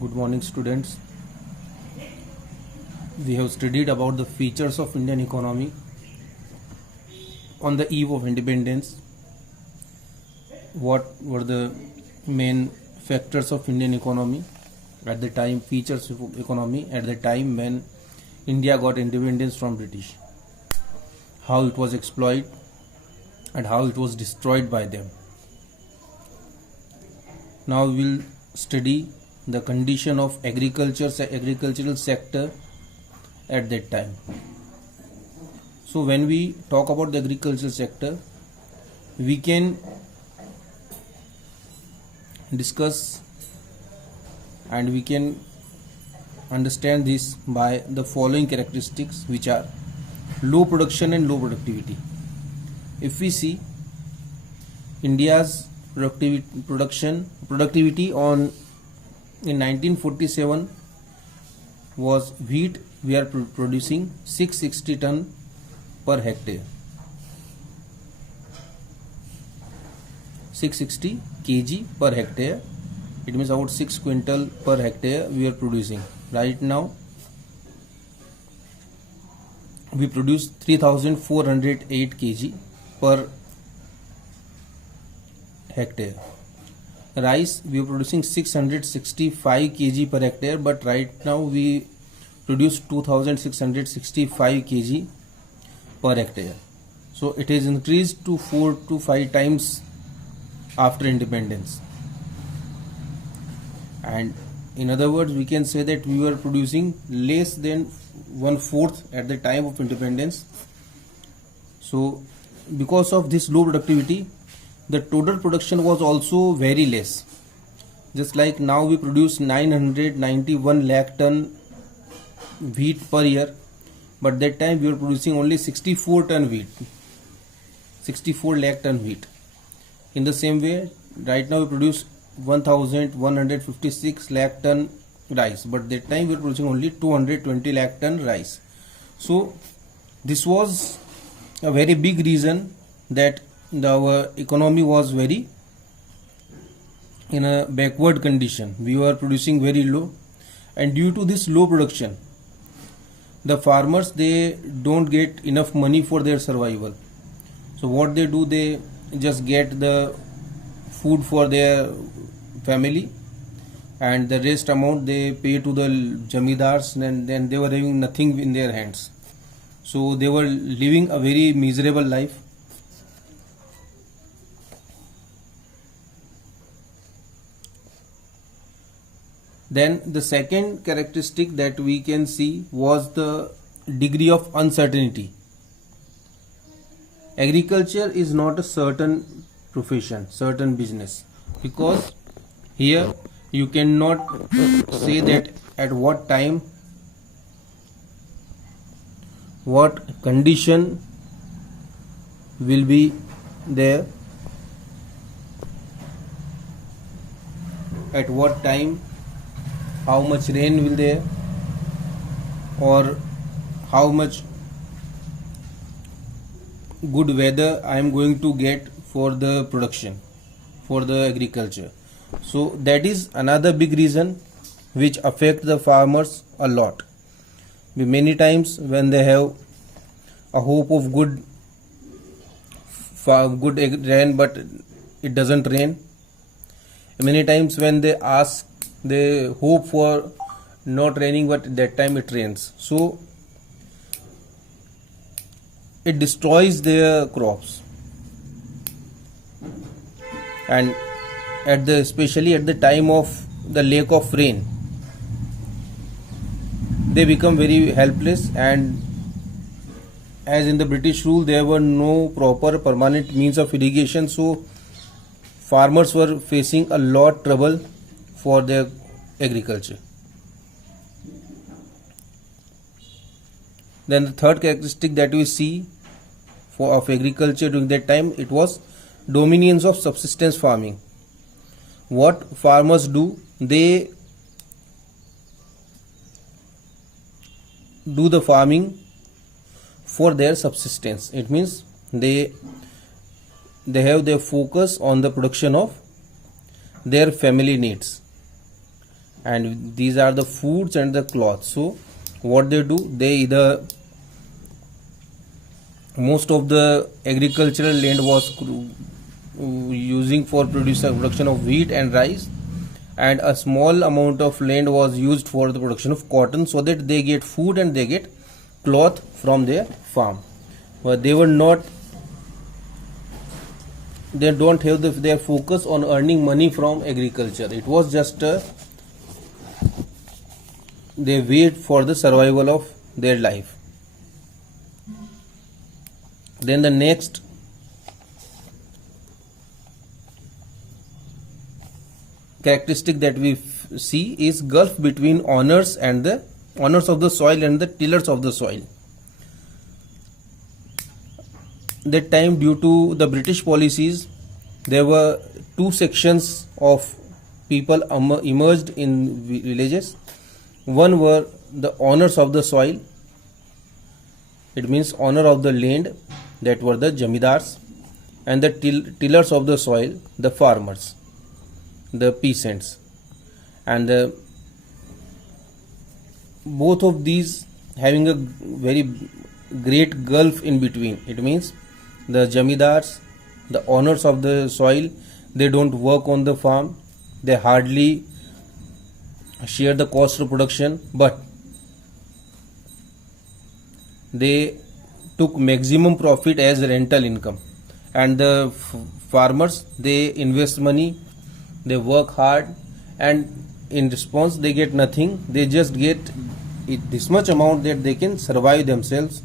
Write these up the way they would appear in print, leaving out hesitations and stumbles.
Good morning, students. We have studied about the features of Indian economy on the eve of independence. What were the main factors of Indian economy at the time, features of economy at the time when India got independence from British, how it was exploited and how it was destroyed by them. Now we will study the condition of agricultural sector at that time. So when we talk about the agricultural sector, we can discuss and we can understand this by the following characteristics, which are low production and low productivity. If we see India's productivity in 1947 was wheat we are producing 660 ton per hectare, 660 kg per hectare. It means about 6 quintal per hectare we are producing. Right now we produce 3408 kg per hectare. Rice we are producing 665 kg per hectare, but right now we produce 2665 kg per hectare. So it has increased to 4 to 5 times after independence. And in other words, we can say that we were producing less than 1/4 at the time of independence. So because of this low productivity, the total production was also very less. Just like now we produce 991 lakh ton wheat per year, but that time we were producing only 64 ton wheat, 64 lakh ton wheat. In the same way, right now we produce 1156 lakh ton rice, but that time we were producing only 220 lakh ton rice. So this was a very big reason that our economy was very in a backward condition. We were producing very low, and due to this low production, the farmers, they don't get enough money for their survival. So what they do, they just get the food for their family, and the rest amount they pay to the jamidars, and then they were having nothing in their hands. So they were living a very miserable life. Then the second characteristic that we can see was the degree of uncertainty. Agriculture is not a certain profession, certain business, because here you cannot say that at what time, what condition will be there, at what time, how much rain will there, or how much good weather I am going to get for the production, for the agriculture. So that is another big reason which affect the farmers a lot. Many times when they have a hope of good rain, but it doesn't rain. Many times when they hope for not raining, but that time it rains. So it destroys their crops, and especially at the time of the lack of rain, they become very helpless. And as in the British rule, there were no proper permanent means of irrigation, so farmers were facing a lot trouble for their agriculture. Then the third characteristic that we see of agriculture during that time, it was dominance of subsistence farming. What farmers do, they do the farming for their subsistence. It means they have their focus on the production of their family needs, and these are the foods and the cloths. So what they do, they either, most of the agricultural land was using for production of wheat and rice, and a small amount of land was used for the production of cotton, so that they get food and they get cloth from their farm. But they don't have their focus on earning money from agriculture. It was just they wait for the survival of their life. Then the next characteristic that we see is gulf between owners of the soil and the tillers of the soil. That time, due to the British policies, there were two sections of people emerged in villages. One were the owners of the soil, it means owner of the land, that were the jamidars, and the tillers of the soil, the farmers, the peasants. And both of these having a very great gulf in between. It means the jamidars, the owners of the soil, they don't work on the farm, they hardly share the cost of production, but they took maximum profit as rental income. And the farmers, they invest money, they work hard, and in response they get nothing. They just get this much amount that they can survive themselves.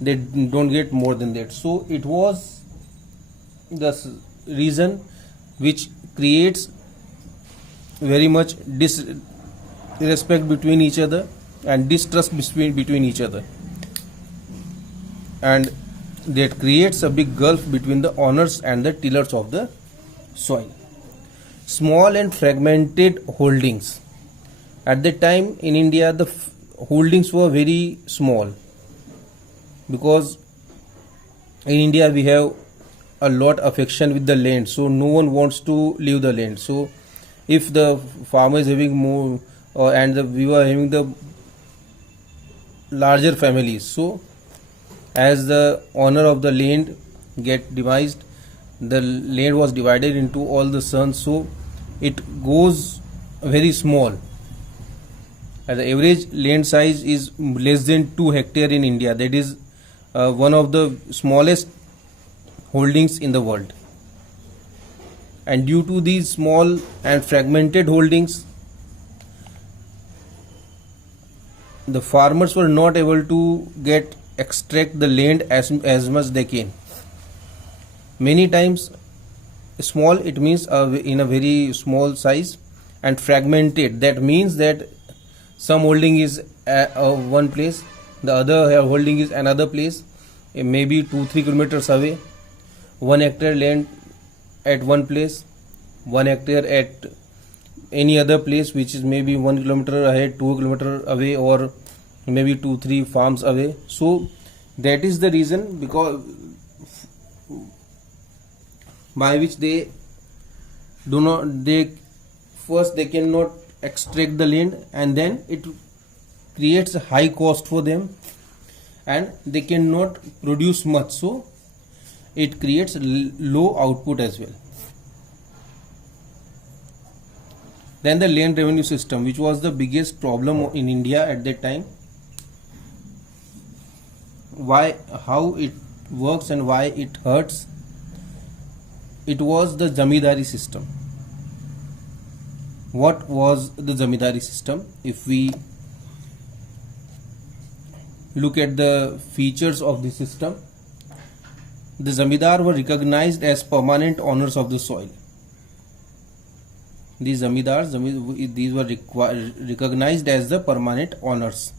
They don't get more than that. So it was the reason which creates very much disrespect between each other and distrust between each other, and that creates a big gulf between the owners and the tillers of the soil. Small and fragmented holdings. At that time in India, the holdings were very small, because in India we have a lot affection with the land, so no one wants to leave the land. So if the farmer is having more, we were having the larger families, so as the owner of the land get demised, the land was divided into all the sons, so it goes very small. The average land size is less than 2 hectares in India. That is one of the smallest holdings in the world. And due to these small and fragmented holdings, the farmers were not able to extract the land as much they can. Many times small, it means in a very small size, and fragmented, that means that some holding is one place, the other holding is another place, maybe 2-3 kilometers away. 1 hectare land at one place, 1 hectare at any other place which is maybe 1 kilometer ahead, 2 kilometers away, or maybe 2-3 farms away. So that is the reason, because by which they cannot extract the land, and then it creates a high cost for them, and they cannot produce much, so it creates low output as well. Then the land revenue system, which was the biggest problem in India at that time. How it works and why it hurts. It was the zamindari system. What was the zamindari system? If we look at the features of the system, the zamindar were recognized as permanent owners of the soil. These zamindars, these were recognized as the permanent owners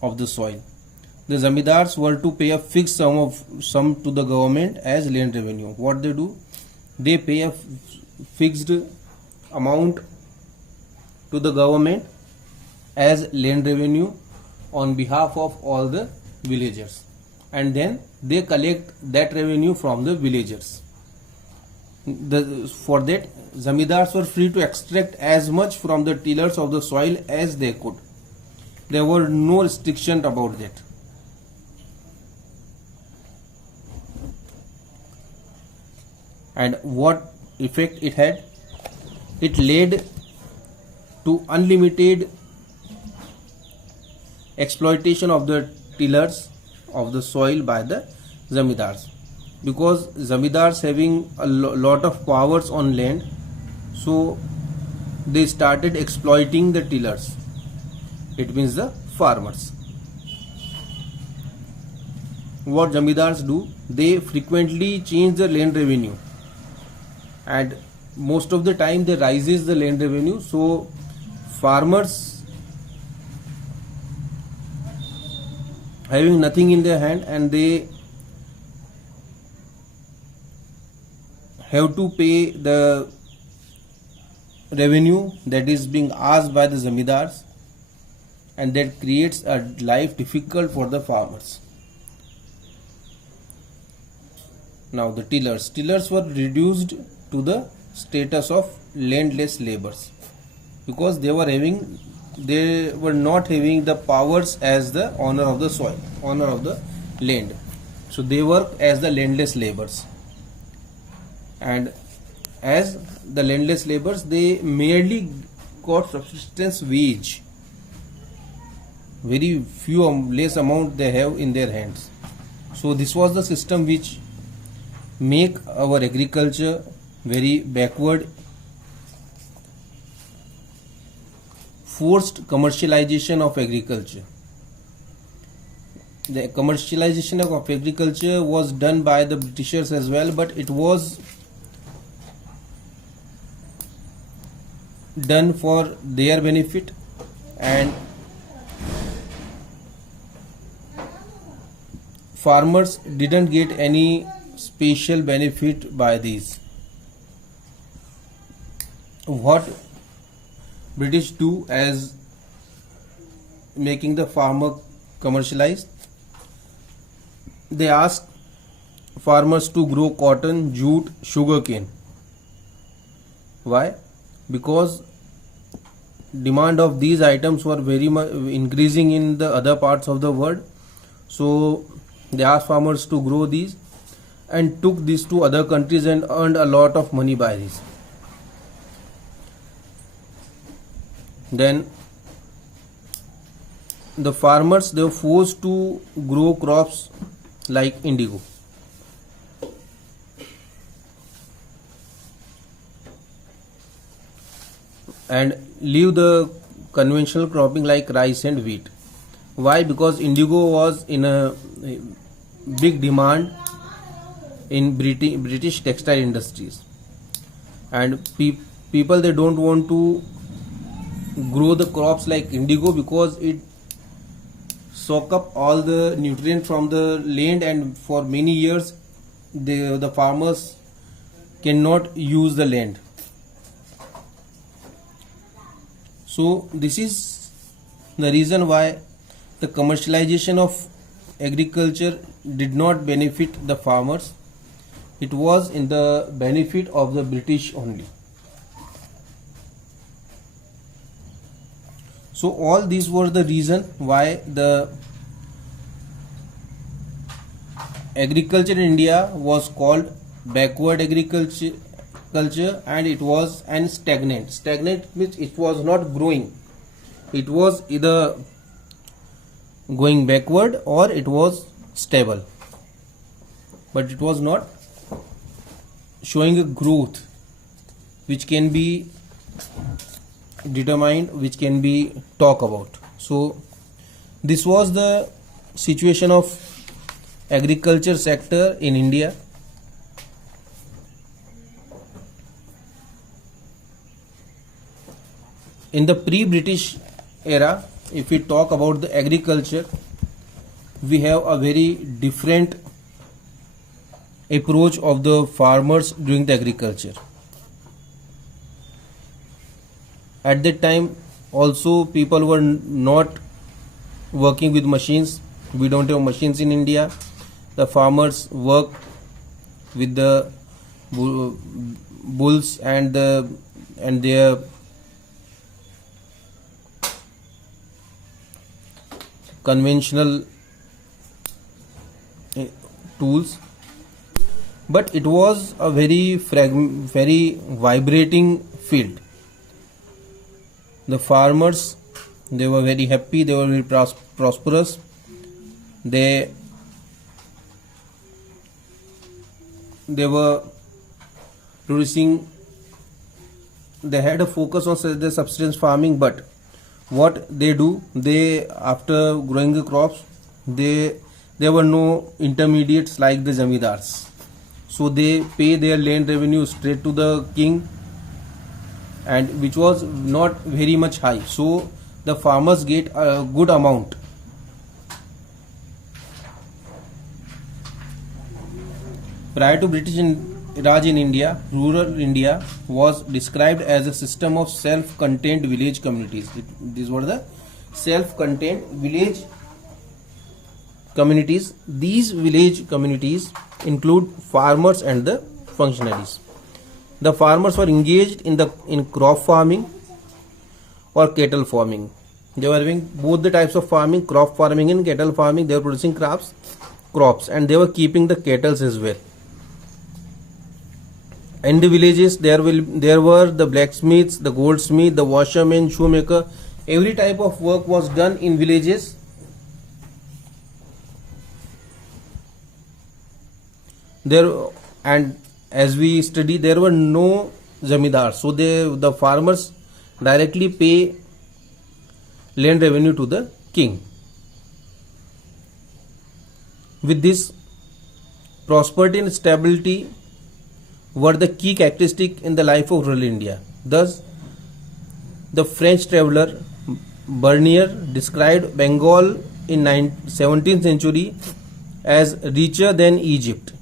of the soil. The zamindars were to pay a fixed sum to the government as land revenue. What they do? They pay a fixed amount to the government as land revenue on behalf of all the villagers, and then they collect that revenue from the villagers. For that, zamindars were free to extract as much from the tillers of the soil as they could. There were no restriction about that. And what effect it had? It led to unlimited exploitation of the tillers of the soil by the zamindars, because zamindars having a lot of powers on land, so they started exploiting the tillers. It means the farmers. What zamindars do? They frequently change the land revenue, and most of the time they rises the land revenue. So farmers having nothing in their hand, and they have to pay the revenue that is being asked by the zamindars, and that creates a life difficult for the farmers. Now the tillers were reduced to the status of landless laborers, because they were not having the powers as the owner of the soil, owner of the land. So they work as the landless laborers, and as the landless laborers, they merely got subsistence wage. Very few less amount they have in their hands. So this was the system which make our agriculture very backward. Forced commercialization of agriculture. The commercialization of agriculture was done by the Britishers as well, but it was done for their benefit, and farmers didn't get any special benefit by these. What British do as making the farmer commercialized? They ask farmers to grow cotton, jute, sugarcane. Why? Because demand of these items were very much increasing in the other parts of the world. So they asked farmers to grow these and took these to other countries and earned a lot of money by this. Then the farmers, they were forced to grow crops like indigo. And leave the conventional cropping like rice and wheat. Why? Because indigo was in a big demand in British textile industries, and people, they don't want to grow the crops like indigo because it soak up all the nutrient from the land, and for many years the farmers cannot use the land. So this is the reason why the commercialization of agriculture did not benefit the farmers. It was in the benefit of the British only. So all these were the reason why the agriculture in India was called backward agriculture, and it was stagnant. Stagnant means it was not growing. It was either going backward or it was stable, but it was not showing a growth which can be determined, which can be talked about. So this was the situation of agriculture sector in India. In the pre-British era, if we talk about the agriculture, we have a very different approach of the farmers doing the agriculture. At that time also people were not working with machines. We don't have machines in India. The farmers work with the bulls and their conventional tools, but it was a very vibrating field. The farmers, they were very happy, they were very prosperous. They were producing, they had a focus on the subsistence farming, but what they do, they, after growing the crops, there were no intermediates like the zamindars, so they pay their land revenue straight to the king, and which was not very much high, so the farmers get a good amount. Prior to British Raj in India, rural India was described as a system of self-contained village communities. These were the self-contained village communities. These village communities include farmers and the functionaries. The farmers were engaged in crop farming or cattle farming. They were having both the types of farming, crop farming and cattle farming. They were producing crops, and they were keeping the cattle as well. In the villages, there were the blacksmiths, the goldsmith, the washerman, shoemaker. Every type of work was done in villages. And as we study, there were no zamindars, so the farmers directly pay land revenue to the king. With this, prosperity and stability were the key characteristic in the life of rural India. Thus, the French traveler Bernier described Bengal in 17th century as richer than Egypt.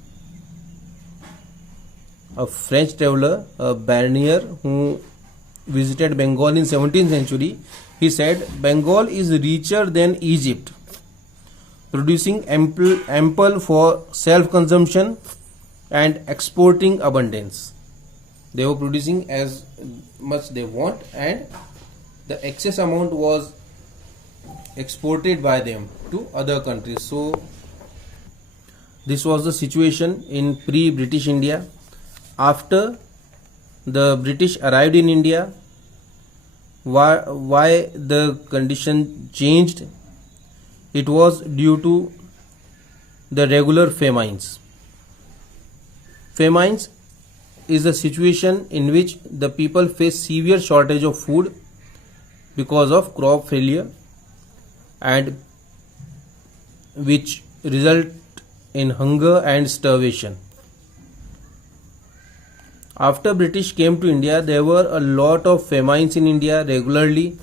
A French traveler, Bernier, who visited Bengal in 17th century, he said Bengal is richer than Egypt, producing ample for self-consumption and exporting abundance. They were producing as much they want, and the excess amount was exported by them to other countries. So this was the situation in pre-British India. After the British arrived in India, why the condition changed? It was due to the regular famines. Famines is a situation in which the people face severe shortage of food because of crop failure, and which result in hunger and starvation. After British came to India, there were a lot of famines in India regularly,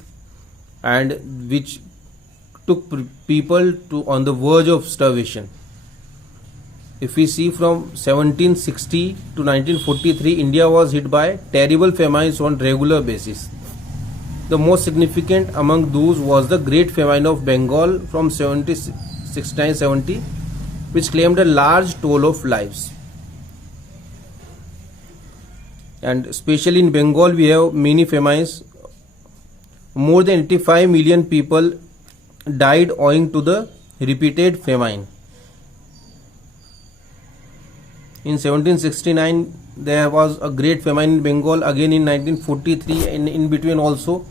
and which took people on the verge of starvation. If we see from 1760 to 1943, India was hit by terrible famines on regular basis. The most significant among those was the Great Famine of Bengal from 1670, which claimed a large toll of lives. And especially in Bengal, we have many famines. More than 85 million people died owing to the repeated famine. In 1769, there was a great famine in Bengal. Again in 1943, and in between also,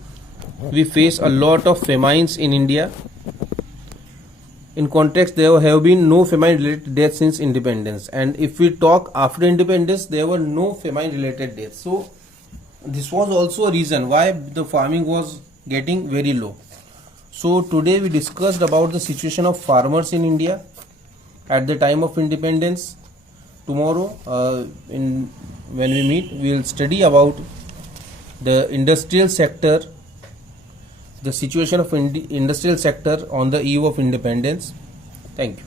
we face a lot of famines in India. In context, there have been no famine related deaths since independence, and if we talk after independence, there were no famine related deaths. So this was also a reason why the farming was getting very low. So today we discussed about the situation of farmers in India at the time of independence. Tomorrow when we meet, we will study about the industrial sector, the situation of industrial sector on the eve of independence. Thank you.